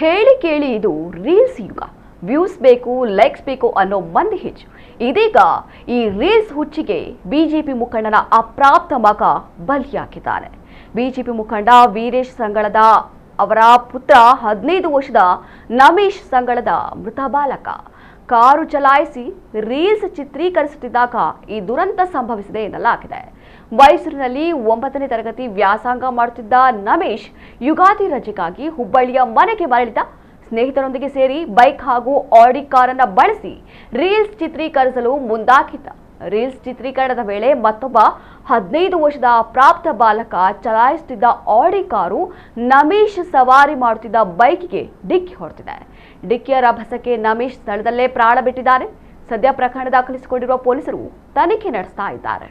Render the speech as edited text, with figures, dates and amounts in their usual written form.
ಹೇಳಿ ಕೇಳಿ ಇದು ರೀಲ್ಸ್ ಯುಗ. ವ್ಯೂಸ್ ಬೇಕು, ಲೈಕ್ಸ್ ಬೇಕು ಅನ್ನೋ ಮಂದಿ ಹೆಚ್ಚು. ಇದೀಗ ಈ ರೀಲ್ಸ್ ಹುಚ್ಚಿಗೆ ಬಿಜೆಪಿ ಮುಖಂಡನ ಅಪ್ರಾಪ್ತ ಮಗ ಬಲಿಯಾಗಿದ್ದಾನೆ. ಬಿಜೆಪಿ ಮುಖಂಡ ವೀರೇಶ್ ಸಂಗಳದ ಅವರ ಪುತ್ರ 15 ವರ್ಷದ ನಮೇಶ್ ಸಂಗಳದ ಮೃತ ಬಾಲಕ ಕಾರು ಚಲಾಯಿಸಿ ರೀಲ್ಸ್ ಚಿತ್ರೀಕರಿಸುತ್ತಿದ್ದಾಗ ಈ ದುರಂತ ಸಂಭವಿಸಿದೆ ಎನ್ನಲಾಗಿದೆ. ಮೈಸೂರಿನಲ್ಲಿ 9ನೇ ತರಗತಿ ವ್ಯಾಸಂಗ ಮಾಡುತ್ತಿದ್ದ ನಮೇಶ್ ಯುಗಾದಿ ರಜೆಗಾಗಿ ಹುಬ್ಬಳ್ಳಿಯ ಮನೆಗೆ ಮರಳಿದ. ಸ್ನೇಹಿತರೊಂದಿಗೆ ಸೇರಿ ಬೈಕ್ ಹಾಗೂ ಆಡಿ ಕಾರನ್ನು ಬಳಸಿ ರೀಲ್ಸ್ ಚಿತ್ರೀಕರಿಸಲು ಮುಂದಾಗಿದ್ದ. ರೀಲ್ಸ್ ಚಿತ್ರೀಕರಣದ ವೇಳೆ ಮತ್ತೊಬ್ಬ 15 ವರ್ಷದ ಪ್ರಾಪ್ತ ಬಾಲಕ ಚಲಾಯಿಸುತ್ತಿದ್ದ ಆಡಿ ಕಾರು ನಮೇಶ್ ಸವಾರಿ ಮಾಡುತ್ತಿದ್ದ ಬೈಕ್ಗೆ ಡಿಕ್ಕಿ ಹೊಡೆದಿದೆ. ಡಿಕ್ಕಿಯ ರಭಸಕ್ಕೆ ನಮೇಶ್ ಸ್ಥಳದಲ್ಲೇ ಪ್ರಾಣ ಬಿಟ್ಟಿದ್ದಾರೆ. ಸದ್ಯ ಪ್ರಕರಣ ದಾಖಲಿಸಿಕೊಂಡಿರುವ ಪೊಲೀಸರು ತನಿಖೆ ನಡೆಸ್ತಾ ಇದ್ದಾರೆ.